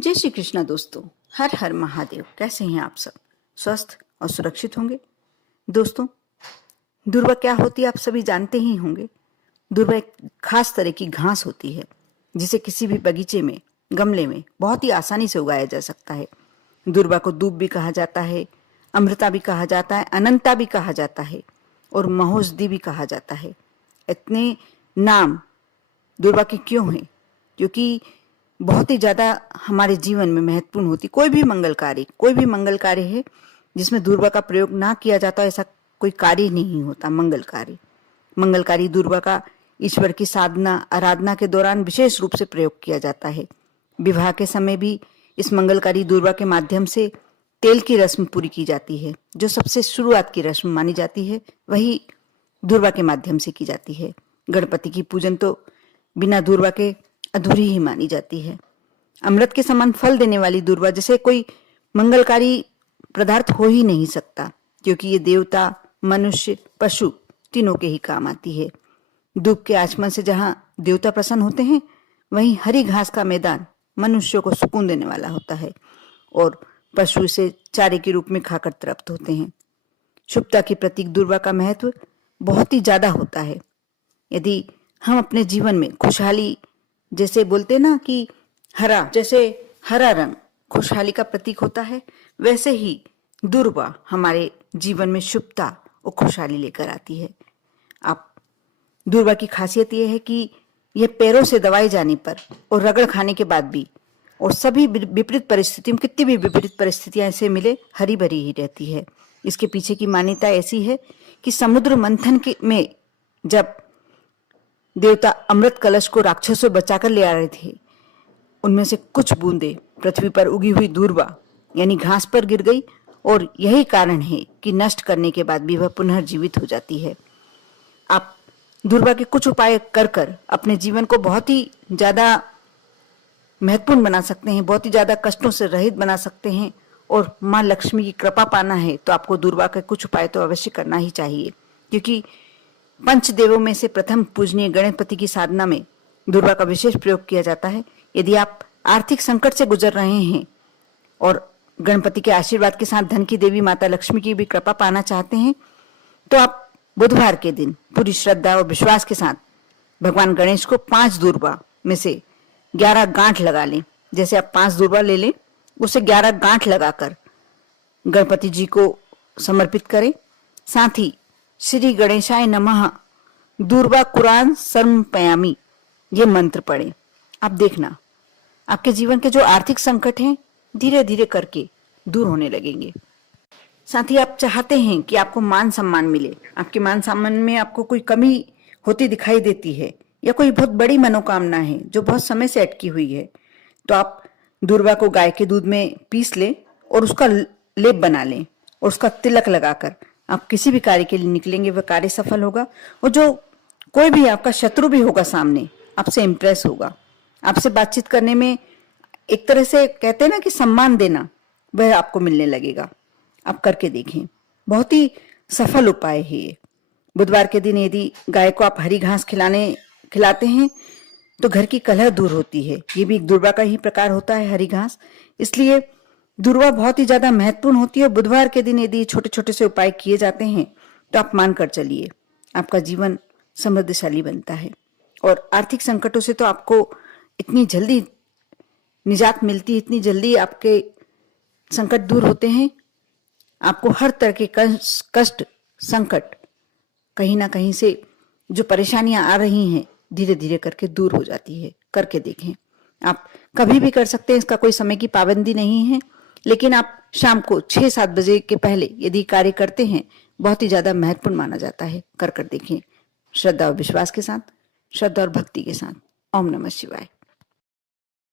जय श्री कृष्णा दोस्तों। हर हर महादेव। कैसे हैं आप सब? स्वस्थ और सुरक्षित होंगे। दोस्तों, दूर्वा क्या होती है आप सभी जानते ही होंगे। दूर्वा एक खास तरह की घास होती है जिसे किसी भी बगीचे में, गमले में बहुत ही आसानी से उगाया जा सकता है। दूर्वा को दूब भी कहा जाता है, अमृता भी कहा जाता है, अनंता भी कहा जाता है और महोषधि भी कहा जाता है। इतने नाम दूर्वा के क्यों हैं? क्योंकि बहुत ही ज्यादा हमारे जीवन में महत्वपूर्ण होती। कोई भी मंगल कार्य है जिसमें दूर्वा का प्रयोग ना किया जाता, ऐसा कोई कार्य नहीं होता। मंगलकारी दूर्वा का ईश्वर की साधना, आराधना के दौरान विशेष रूप से प्रयोग किया जाता है। विवाह के समय भी इस मंगलकारी दूर्वा के माध्यम से तेल की रस्म पूरी की जाती है। जो सबसे शुरुआत की रस्म मानी जाती है वही दूर्वा के माध्यम से की जाती है। गणपति की पूजन तो बिना दूर्वा के अधूरी ही मानी जाती है। अमृत के समान फल देने वाली दूर्वा जैसे कोई मंगलकारी पदार्थ हो ही नहीं सकता, क्योंकि ये देवता, मनुष्य, पशु तीनों के ही काम आती है। दूब के आचमन से जहां देवता प्रसन्न होते हैं, वहीं हरी घास का मैदान मनुष्यों को सुकून देने वाला होता है और पशु इसे चारे के रूप में खाकर तृप्त होते हैं। शुभता के प्रतीक दूर्वा का महत्व बहुत ही ज्यादा होता है। यदि हम अपने जीवन में खुशहाली, जैसे बोलते ना कि हरा रंग खुशहाली का प्रतीक होता है, वैसे ही दूर्वा हमारे जीवन में शुभता और खुशहाली लेकर आती है। आप दूर्वा की खासियत यह है कि यह पैरों से दबाए जाने पर और रगड़ खाने के बाद भी और सभी विपरीत परिस्थितियों में, कितनी भी विपरीत परिस्थितियां ऐसे मिले, हरी भरी ही रहती है। इसके पीछे की मान्यता ऐसी है कि समुद्र मंथन में जब देवता अमृत कलश को राक्षसों बचाकर ले आ रहे थे, उनमें से कुछ बूंदे पृथ्वी पर उगी हुई दूर्वा यानी घास पर गिर गई और यही कारण है कि नष्ट करने के बाद भी वह पुनर्जीवित हो जाती है। आप दूर्वा के कुछ उपाय कर अपने जीवन को बहुत ही ज्यादा महत्वपूर्ण बना सकते हैं, बहुत ही ज्यादा कष्टों से रहित बना सकते हैं। और माँ लक्ष्मी की कृपा पाना है तो आपको दूर्वा के कुछ उपाय तो अवश्य करना ही चाहिए, क्योंकि पंचदेवों में से प्रथम पूजनीय गणपति की साधना में दूर्वा का विशेष प्रयोग किया जाता है। यदि आप आर्थिक संकट से गुजर रहे हैं और गणपति के आशीर्वाद के साथ धन की देवी माता लक्ष्मी की भी कृपा पाना चाहते हैं, तो आप बुधवार के दिन पूरी श्रद्धा और विश्वास के साथ भगवान गणेश को 5 दूर्वा में से 11 गांठ लगा लें। जैसे आप 5 दूर्वा ले लें, उसे 11 गांठ लगाकर गणपति जी को समर्पित करें। साथ ही श्री गणेशाय नमः दूर्वा कुरान समर्पयामि ये मंत्र पढ़ें। आप देखना आपके जीवन के जो आर्थिक संकट हैं धीरे धीरे करके दूर होने लगेंगे। साथ ही आप चाहते हैं कि आपको मान सम्मान मिले, आपके मान सम्मान में आपको कोई कमी होती दिखाई देती है या कोई बहुत बड़ी मनोकामना है जो बहुत समय से अटकी हुई है, तो आप दूर्वा को गाय के दूध में पीस लें और उसका लेप बना लें और उसका तिलक लगाकर आप किसी भी कार्य के लिए निकलेंगे, वह कार्य सफल होगा। और जो कोई भी आपका शत्रु भी होगा सामने, आपसे इम्प्रेस होगा, आपसे बातचीत करने में एक तरह से कहते हैं ना कि सम्मान देना, वह आपको मिलने लगेगा। आप करके देखें, बहुत ही सफल उपाय है ये। बुधवार के दिन यदि गाय को आप हरी घास खिलाते हैं तो घर की कलह दूर होती है। ये भी एक दूर्वा का ही प्रकार होता है, हरी घास। इसलिए दूर्वा बहुत ही ज्यादा महत्वपूर्ण होती है। बुधवार के दिन यदि छोटे छोटे से उपाय किए जाते हैं तो आप मानकर चलिए आपका जीवन समृद्धशाली बनता है और आर्थिक संकटों से तो आपको इतनी जल्दी निजात मिलती है, इतनी जल्दी आपके संकट दूर होते हैं। आपको हर तरह के कष्ट, संकट, कहीं ना कहीं से जो परेशानियां आ रही हैं धीरे धीरे करके दूर हो जाती है। करके देखें, आप कभी भी कर सकते हैं, इसका कोई समय की पाबंदी नहीं है। लेकिन आप शाम को 6-7 बजे के पहले यदि कार्य करते हैं, बहुत ही ज्यादा महत्वपूर्ण माना जाता है। कर देखें, श्रद्धा और विश्वास के साथ, श्रद्धा और भक्ति के साथ। ओम नमः शिवाय।